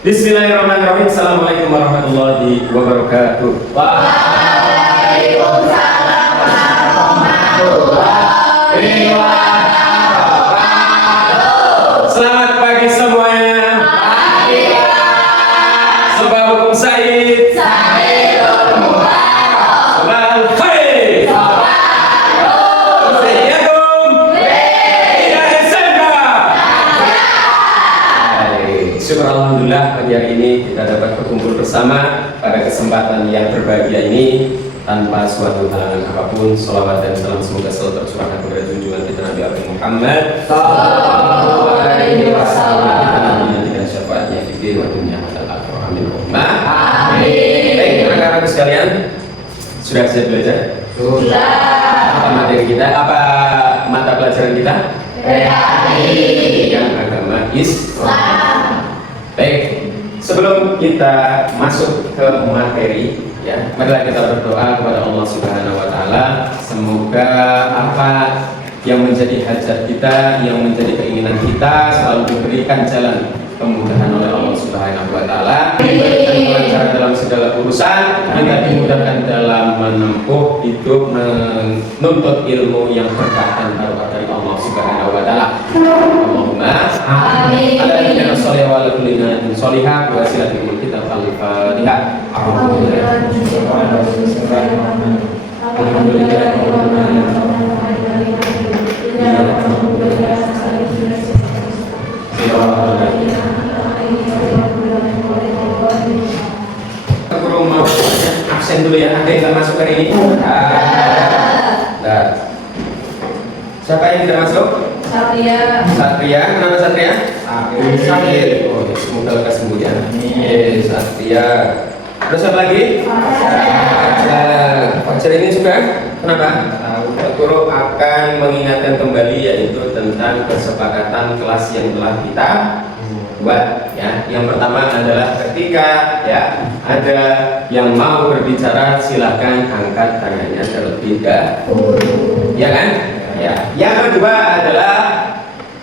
Bismillahirrahmanirrahim. Assalamualaikum warahmatullahi wabarakatuh. Waalaikumsalam warahmatullahi wabarakatuh. Selamat pagi semuanya. Pagi Sabahukum Said. Saidul Mubarak. Sabahul khair. Assalamualaikum. Tidak Desember. Syukur alhamdulillah pagi hari ini kita dapat berkumpul bersama pada kesempatan yang berbahagia ini tanpa suatu halangan apapun. Sholawat dan salam semoga selalu tercurahkan kepada junjungan kita Nabi Muhammad sallallahu alaihi wasallam dengan syafaatnya di dunia dan akhirat. Amin. Amin. Baik, rekan-rekan sekalian, sudah siap belajar? Sudah. Apa materi kita? Apa mata pelajaran kita? Berani. Yang agama Islam. Baik, sebelum kita masuk ke materi, ya, marilah kita berdoa kepada Allah Subhanahu wa taala. Semoga apa yang menjadi hajat kita, yang menjadi keinginan kita selalu diberikan jalan kemudahan oleh Allah Subhanahu wa taala. Diberikan kelancaran dalam segala urusan, kita dimudahkan dalam menempuh hidup, menuntut ilmu yang berkah dan barokah dari Allah Subhanahu wa taala. Allahumma Amin. Alhamdulillah sholawat kulina sholihah wa silatul kitab al-fatihah. Absen dulu ya, ada yang tidak masuk hari ini? Nah, siapa yang tidak masuk? Satria. Satria, kenapa Satria? Sakit. Oh, semoga lekas sembuh ya. Satria. Terus apa lagi? Fajar ini juga. Kenapa? Guru akan mengingatkan kembali yaitu tentang kesepakatan kelas yang telah kita buat. Ya, yang pertama adalah ketika ya ada yang mau berbicara silahkan angkat tangannya terlebih dahulu. Ya kan? Ya. Yang kedua adalah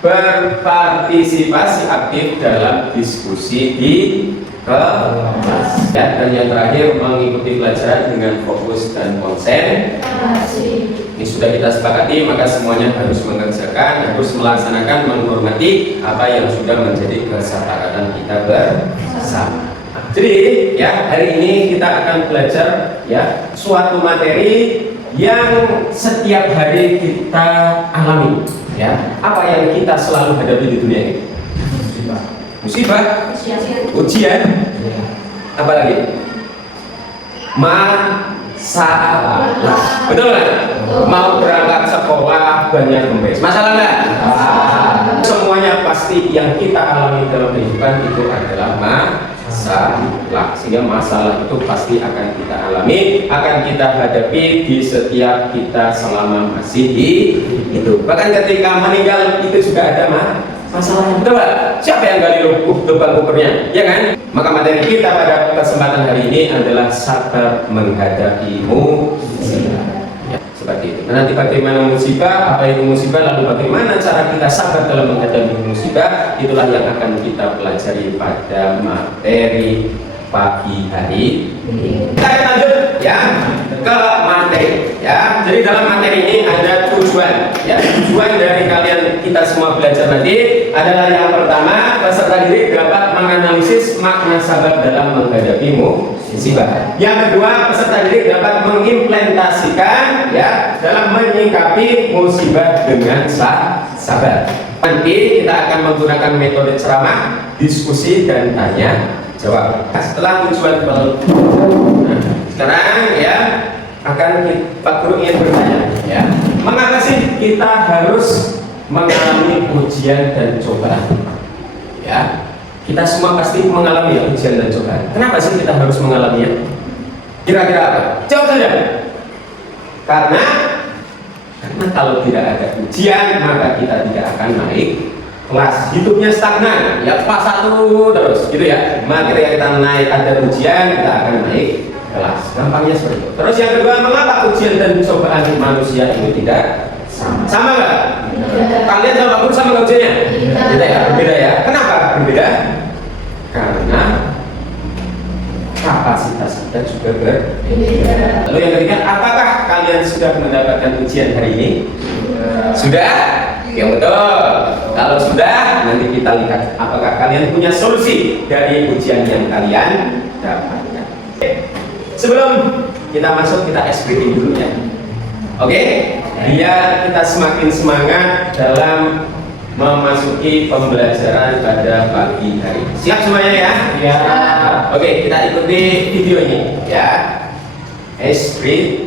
berpartisipasi aktif dalam diskusi di kelas. Ya, dan yang terakhir mengikuti pelajaran dengan fokus dan konsen. Ini sudah kita sepakati, maka semuanya harus mengerjakan, harus melaksanakan, menghormati apa yang sudah menjadi kesepakatan kita bersama. Jadi ya hari ini kita akan belajar ya suatu materi yang setiap hari kita alami, ya. Apa yang kita selalu hadapi di dunia ini? Musibah, ujian, apa lagi? Masalah, betul nggak? Mau berangkat sekolah banyak membes, masalah nggak? Semuanya pasti yang kita alami dalam kehidupan itu adalah masalah, sehingga masalah itu pasti akan kita alami, akan kita hadapi di setiap kita selama masih hidup. Bahkan ketika meninggal itu juga ada masalahnya. Betul Pak? Siapa yang gali lubang kuburnya? Ya kan? Maka materi kita pada kesempatan hari ini adalah sabar menghadapi musibah. Ya, seperti itu. Nanti bagaimana musibah, apa itu musibah, lalu bagaimana cara kita sabar dalam menghadapi musibah, itulah yang akan kita pelajari pada materi pagi hari. Kita akan lanjut ya ke materi ya. Jadi dalam materi ini ada tujuan ya. Tujuan dari kalian kita semua belajar nanti adalah yang pertama, peserta didik dapat menganalisis makna sabar dalam menghadapi musibah. Yang kedua, peserta didik dapat mengimplementasikan ya dalam menyikapi musibah dengan sabar. Nanti kita akan menggunakan metode ceramah, diskusi dan tanya jawab. Setelah tujuan sekarang ya akan Pak Guru ingin bertanya ya, mengapa sih kita harus mengalami ujian dan cobaan? Ya, kita semua pasti mengalami ya, ujian dan cobaan. Kenapa sih kita harus mengalaminya? Kira-kira apa? Jawab saja. Karena kalau tidak ada ujian maka kita tidak akan naik kelas, hidupnya stagnan ya, pas satu terus gitu ya. Materi yang kita naik ada ujian kita akan naik kelas, gampangnya seperti itu. Terus yang kedua, mengapa ujian dan cobaan manusia ini tidak sama nggak? Kalian sama guru sama ujiannya? Beda ya, berbeda ya. Kenapa berbeda? Karena kapasitas kita juga berbeda. Lalu yang ketiga, apakah kalian sudah mendapatkan ujian hari ini? Sudah? Yang betul. Kalau sudah, nanti kita lihat apakah kalian punya solusi dari ujian yang kalian dapatkan. Sebelum kita masuk, kita SBT dulu ya. Oke? Biar kita semakin semangat dalam memasuki pembelajaran pada pagi hari. Siap semuanya ya? Ya. Oke, kita ikuti videonya ya. SBT.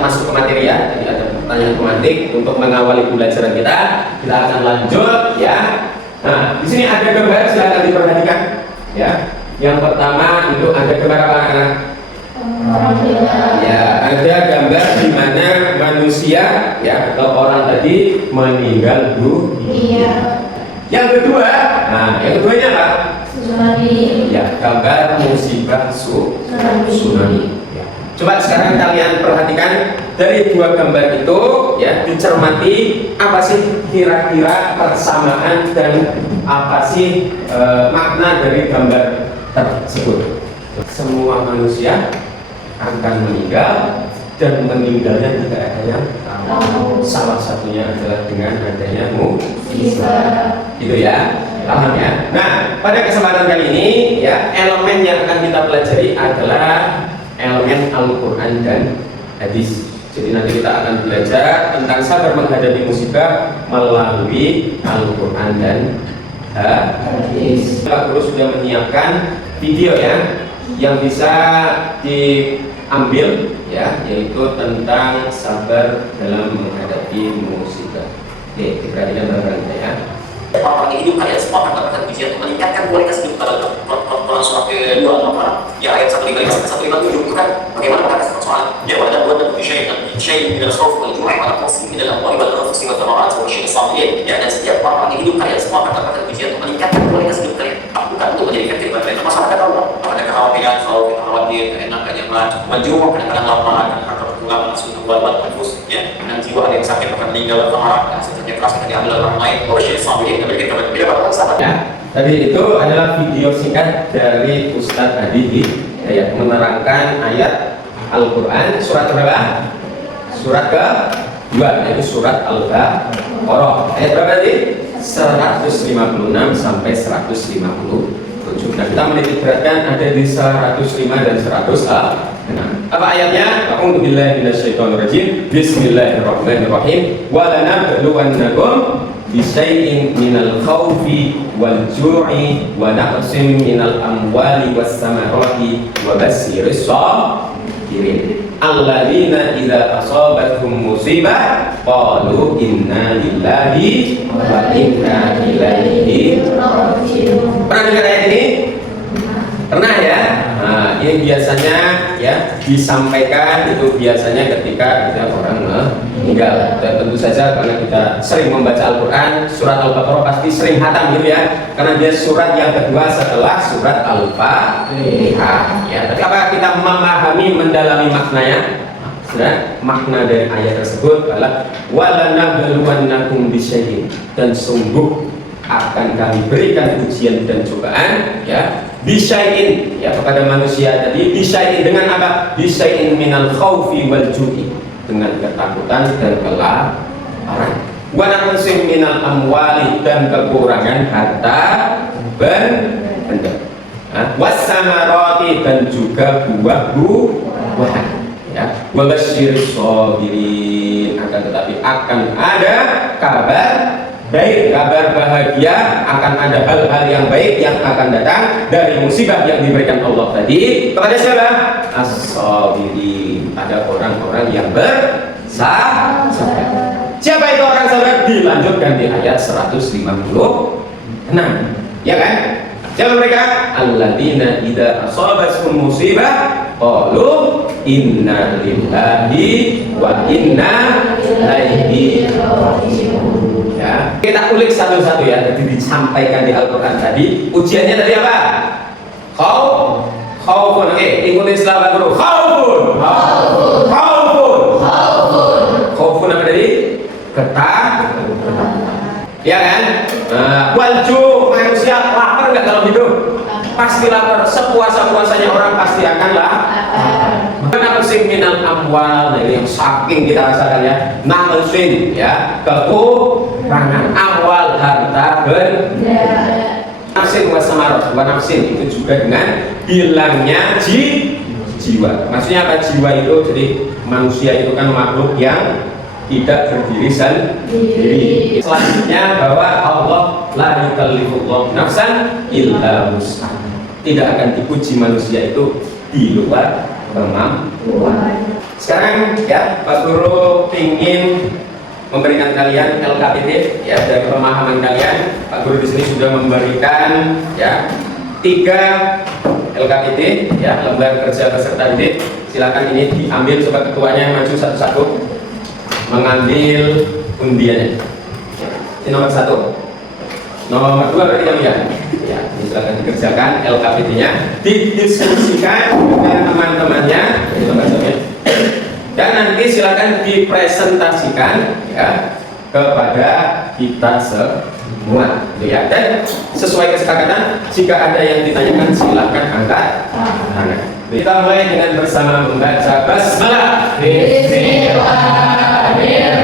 Masuk ke materi ya. Jadi ada pertanyaan pemantik untuk mengawali pembelajaran kita. Kita akan lanjut ya. Nah, di sini ada gambar, silakan diperhatikan ya. Yang pertama itu ada gambar apa anak-anak? Ya, ada gambar di mana manusia ya atau orang tadi meninggal dunia. Yang kedua, nah yang keduanya apa? Tsunami. Ya, gambar musibah tsunami. Coba sekarang kalian perhatikan dari dua gambar itu ya, dicermati apa sih kira-kira persamaan dan apa sih makna dari gambar tersebut. Semua manusia akan meninggal dan meninggalnya tidak ada yang tahu. Salah satunya adalah dengan adanya musibah. Itu ya, paham ya. Nah, pada kesempatan kali ini ya, elemen yang akan kita pelajari adalah elemen Al-Quran dan hadis. Jadi nanti kita akan belajar tentang sabar menghadapi musibah melalui Al-Quran dan hadis. Pak Guru sudah menyiapkan video ya yang bisa diambil ya, yaitu tentang sabar dalam menghadapi musibah. Oke, diperhatikan bareng-bareng ya. Orang hidup kalian semua akan mendapatkan ujian untuk meningkatkan kualitas hidup kalian. Quran surat kedua Al-Baqarah ya ayat 157 itu kan bagaimana mengatasi persoalan ya wala buat syai min al-khawf wal ju'i wa naqsin min al-amwali wal anfusi wa thamarat wa syai as-sabirin ya, dan setiap orang hidup kalian semua akan mendapatkan ujian untuk meningkatkan kualitas hidup kalian, bukan untuk menjadikan kehidupan kalian masyarakat Allah. Ada kekhawatiran, khawatir, keenakan yang lain, menjual kadang-kadang lapar, kadang-kadang berkurang langsung buat nafus ya, dan jiwa ada yang sakit akan meninggal thamarat, seterusnya keras akan diambil orang lain wa syai as-sabirin. Bila pada sahabat ya. Tadi itu adalah video singkat dari Ustadz Hadi ya, menerangkan ayat Al-Quran surat berapa? Surat ke-2, yaitu surat Al-Baqarah. Ayat berapa tadi? 156 sampai 157. Nah, kita menitik beratkan ada di 105 dan 106. Apa ayatnya? A'udzubillahi minasyaitonirrajim. Bismillahirrahmanirrahim. Wa lanabluwannakum bisyai'in minal khawfi wal ju'i wa naqsim minal amwali was samarati wa basyirish sabirin alladzina idza asabathum musibah qalu inna lillahi wa inna ilaihi raji'un. Pernah dengar ayat ini? Pernah ya? Nah, ini biasanya ya disampaikan itu biasanya ketika kita orang meninggal. Dan tentu saja karena kita sering membaca Al-Quran, surat Al-Baqarah pasti sering hatam gitu ya, karena dia surat yang kedua setelah surat Al-Fatihah. Ya, tapi apakah kita memahami mendalami maknanya? Sudah, makna dari ayat tersebut adalah walanabluwannakum bisyai'in, dan sungguh akan kami berikan ujian dan cobaan ya, bisyai'in ya kepada manusia tadi, bisyai'in dengan apa? Bisyai'in minal khawfi wal ju'i, dengan ketakutan dan kelaparan, wa naqsin minal amwali, dan kekurangan harta benda, wassamarati, dan juga buah-buahan ya, wa basyirish sabirin, akan tetapi akan ada kabar baik, kabar bahagia, akan ada hal-hal yang baik yang akan datang dari musibah yang diberikan Allah tadi kepada siapa? As-sabirin, ada orang-orang yang bersabar. Siapa itu orang sabar? Dilanjutkan di ayat 156 ya kan? Siapa mereka? Alladzina idza asabathum musibah qalu inna lillahi wa inna ilaihi raji'un. Ya, kita ulik satu-satu ya. Jadi disampaikan di Al-Quran tadi, ujiannya tadi apa? Khaufun. Oke, ikutin istilah Pak Guru. Khaufun. Khaufun apa tadi? Ketakutan. Ya kan? Walju, manusia lapar nggak dalam hidup? Pasti lapar. Sepuasa-puasanya orang pasti akan lapar. Naqsin minal amwal, nah ini yang saking kita rasakan ya. Naqsin ya, kekurangan amwal harta benda. Naqsin wa samarot, wa naqsin itu juga dengan hilangnya jiwa. Maksudnya apa jiwa itu? Jadi manusia itu kan makhluk yang tidak berdiri sendiri. Selanjutnya bahwa Allah la yukallifullahu nafsan illa wus'aha. Tidak akan dipuji manusia itu di luar kemampuan. Sekarang ya Pak Guru ingin memberikan kalian LKPD ya dari pemahaman kalian. Pak Guru di sini sudah memberikan ya 3 LKPD ya lembar kerja peserta didik. Silakan ini diambil, coba ketuanya maju satu-satu mengambil undiannya. Ini nomor 1. Nomor 2 berarti kamu ya. Ya, ini silakan dikerjakan LKPD-nya, didiskusikan dengan teman-temannya, dan nanti silakan dipresentasikan ya kepada kita semua, gitu ya. Dan sesuai kesepakatan, jika ada yang ditanyakan silakan angkat tangan. Kita mulai dengan bersama membaca basmalah. Bismillahirrahmanirrahim.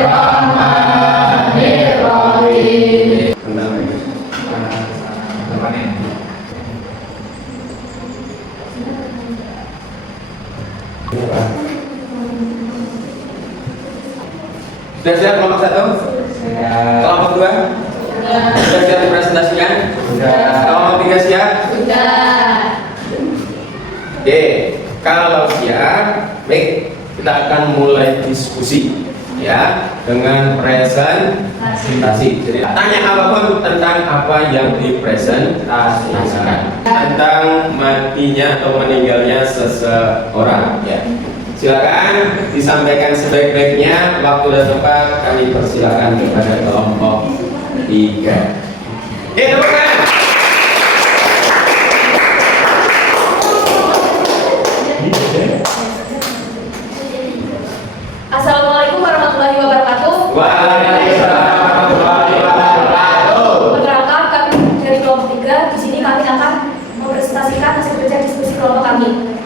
Sudah siap kelompok 1? Kelompok 2? Sudah siap dipresentasikan? Kelompok 3 siap? Oke, kalau siap, baik, kita akan mulai diskusi ya dengan presentasi. Jadi tanya apapun tentang apa yang dipresentasikan, tentang matinya atau meninggalnya seseorang ya. Silakan disampaikan sebaik-baiknya. Waktu dan tempat kami persilakan kepada kelompok 3. Temukan. Assalamualaikum warahmatullahi wabarakatuh. Waalaikumsalam warahmatullahi wabarakatuh. Perkenalkan, kami dari kelompok 3. Di sini kami akan mempresentasikan hasil kerja diskusi kelompok kami.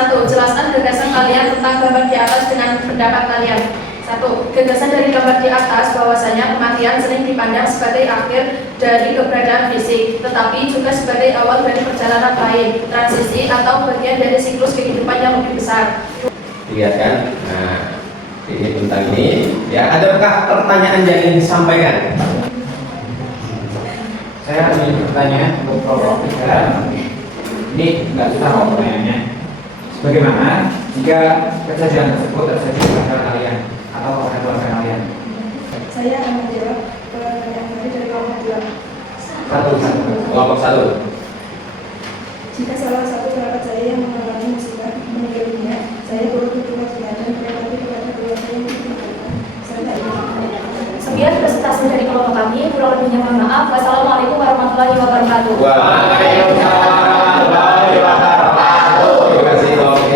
1. Jelaskan gagasan kalian tentang gambar di atas dengan pendapat kalian. 1. Gagasan dari gambar di atas bahwasanya kematian sering dipandang sebagai akhir dari keberadaan fisik, tetapi juga sebagai awal dari perjalanan lain, transisi atau bagian dari siklus kehidupan yang lebih besar. Lihat kan? Nah, ini tentang ini. Ya, adakah pertanyaan yang ingin disampaikan? Saya ingin bertanya untuk kelompok 3. Ini nggak susah kok pertanyaannya. Bagaimana jika kejadian tersebut terjadi pada kalian atau pada keluarga kalian? Saya akan menjawab pertanyaan dari kelompok 2. Kelompok 1. Jika salah satu kerabat saya yang mengalami musibah meninggal dunia, saya turut berkewajiban dan berbakti kepada keluarga yang ditinggalkan. Saya tak ingin. Sekian presentasi dari kelompok kami. Kurang lebihnya mohon maaf. Wassalamualaikum warahmatullahi wabarakatuh. Waalaikumsalam warahmatullahi wabarakatuh. Terima kasih kelompok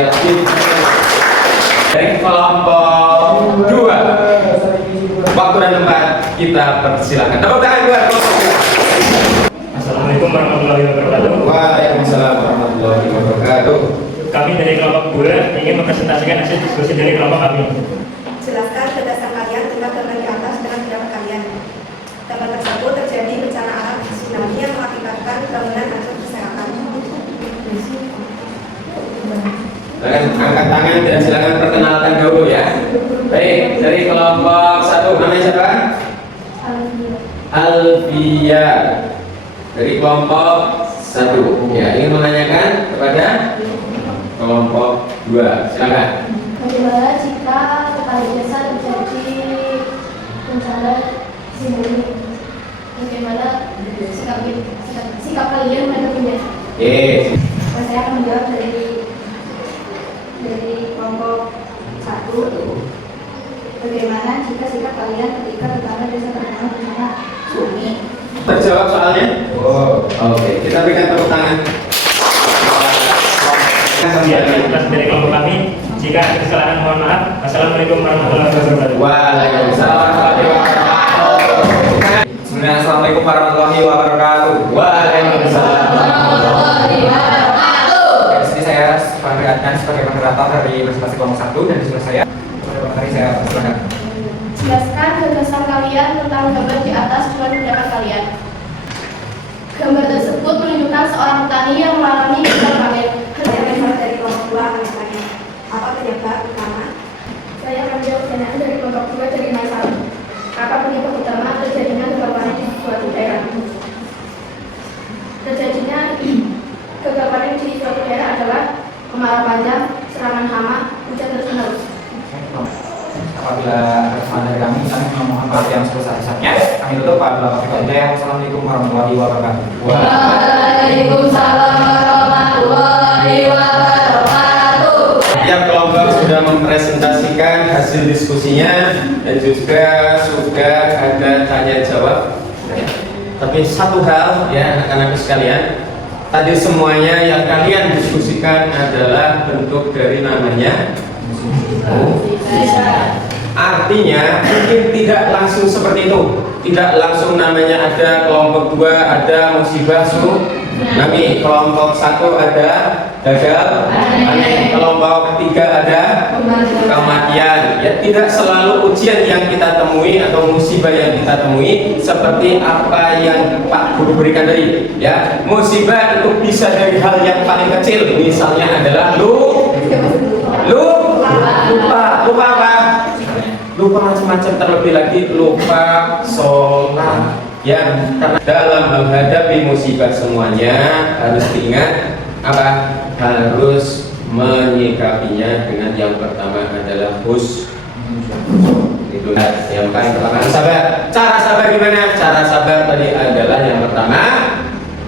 dari kelompok 2. Waktu dan tempat kita persilakan. Tepuk tangan buat kelompok 2. Assalamualaikum warahmatullahi wabarakatuh. Waalaikumsalam warahmatullahi wabarakatuh. Kami dari kelompok 2 ingin mempresentasikan hasil diskusi dari kelompok kami. Jelaskan gagasan kalian tentang gambar di atas dengan pendapat kalian. Gambar tersebut terjadi bencana alam tsunami yang mengakibatkan bangunan hancur berserakan. Silakan angkat tangan dan silakan perkenalkan dulu ya. Baik, dari kelompok 1 namanya siapa? Alfia. Dari kelompok 1 ya, ingin menanyakan kepada kelompok 2. Silakan. Bagaimana jika kepada desa terjadi bencana tsunami? Bagaimana sikap kalian menghadapinya? Yes. Saya akan menjawab dari kelompok 1. Bagaimana jika sikap kalian ketika tetangga desa terkena bencana tsunami? Terjawab soalnya? Oh, oke. Kita berikan tepuk tangan. kembali atas dari kelompok kami. Jika ada kesalahan mohon maaf. Assalamualaikum warahmatullahi wabarakatuh. Waalaikumsalam warahmatullahi wabarakatuh. Bismillah, Assalamualaikum warahmatullahi wabarakatuh. Waalaikumsalam warahmatullahi wabarakatuh. Di sini saya perkenalkan sebagai moderator dari presentasi kelompok 1 dan di sebelah saya kepada materi saya silakan. Jelaskan gagasan kalian tentang gambar di atas dengan pendapat kalian. Gambar tersebut menunjukkan seorang petani yang mengalami gagal panen. Penyebab dari kelompok 2 akan bertanya, apa penyebab utama? Saya akan menjawab pertanyaan dari kelompok 2 dari masalah. Apa penyebab utama terjadinya gagal panen di suatu daerah? Terjadinya gagal panen di suatu daerah adalah kemarau panjang, serangan hama, hujan terus-menerus. Apabila kesalahan dari kami memohon maaf yang sebesar-besarnya. Kami tutup pada waktu kita. Assalamualaikum warahmatullahi wabarakatuh. Waalaikumsalam warahmatullahi wabarakatuh. Tiap kelompok sudah mempresentasikan hasil diskusinya dan juga sudah ada tanya jawab. Tapi satu hal ya anak-anak sekalian, tadi semuanya yang kalian diskusikan adalah bentuk dari namanya artinya mungkin tidak langsung seperti itu, tidak langsung namanya ada kelompok 2 ada musibah tsunami, kelompok 1 ada gagal panen, kelompok 3 ada kematian. Ya, tidak selalu ujian yang kita temui atau musibah yang kita temui seperti apa yang Pak Guru berikan tadi. Ya, musibah itu bisa dari hal yang paling kecil, misalnya adalah lupa apa? Lupa macam-macam, terlebih lagi lupa sholat. Ya, karena dalam menghadapi musibah semuanya harus diingat apa? Harus menyikapinya dengan yang pertama adalah itu yang paling pertama sabar. Cara sabar gimana? Cara sabar tadi adalah yang pertama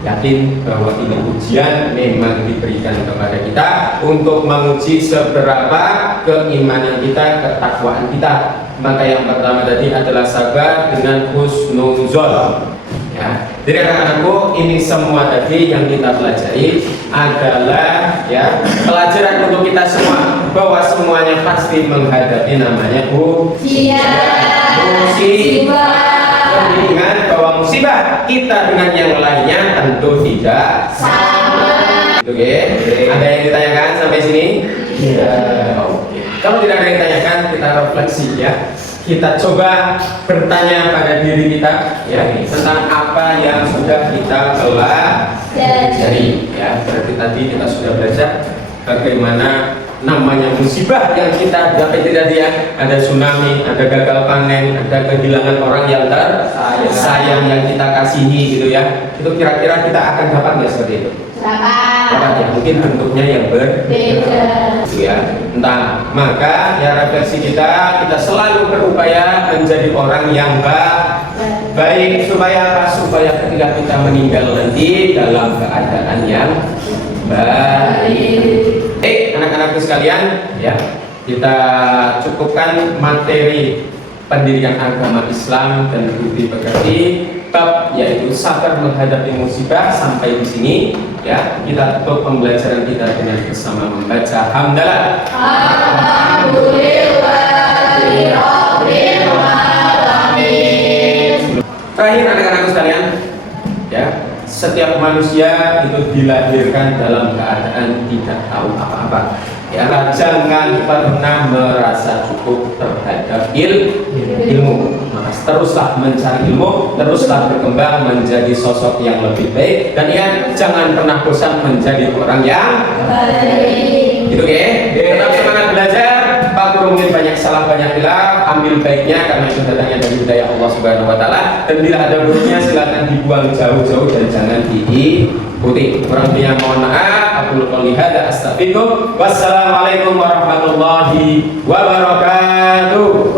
yakin bahwa ini ujian memang diberikan kepada kita untuk menguji seberapa keimanan kita, ketakwaan kita. Maka yang pertama tadi adalah sabar dengan husnuzon. Ya, jadi anak-anakku, ini semua tadi yang kita pelajari adalah ya pelajaran untuk kita semua bahwa semuanya pasti menghadapi namanya musibah. Ingat bahwa musibah kita dengan yang lainnya tentu tidak sama. Oke, ada yang ditanyakan sampai sini? Iya. Oke. Kalau tidak ada yang ditanyakan, kita refleksi ya. Kita coba bertanya pada diri kita ya tentang apa yang sudah kita pelajari ya. Berarti tadi kita sudah belajar bagaimana namanya musibah yang kita dapat tidak dia, ada tsunami, ada gagal panen, ada kehilangan orang yang tersayang yang kita kasihi gitu ya. Itu kira-kira kita akan dapat nggak seperti itu? Dapat ya, mungkin bentuknya yang berbeda gitu ya. Entah, maka ya refleksi kita selalu berupaya menjadi orang yang baik supaya apa? Supaya ketika kita meninggal nanti dalam keadaan yang baik. Anak-anakku sekalian, ya kita cukupkan materi pendidikan agama Islam dan budi pekerti bab yaitu sabar menghadapi musibah sampai di sini. Ya, kita tutup pembelajaran kita dengan bersama membaca hamdalah. Terakhir anak-anakku sekalian, ya setiap manusia itu dilahirkan dalam keadaan tidak tahu apa-apa. Ya, jangan pernah merasa cukup terhadap ilmu. Maka teruslah mencari ilmu, teruslah berkembang menjadi sosok yang lebih baik, dan jangan pernah bosan menjadi orang yang baik. Gitu ya. Tetap semangat belajar. Pak Guru mungkin banyak salah, banyak hilang, ambil baiknya karena itu datangnya dari hidayah Allah Subhanahu wa taala, dan bila ada buruknya silakan dibuang jauh-jauh dan jangan diikuti. Kurang lebihnya mohon maaf. Aku qouli hadza astaghfirullah. Wassalamualaikum warahmatullahi wabarakatuh.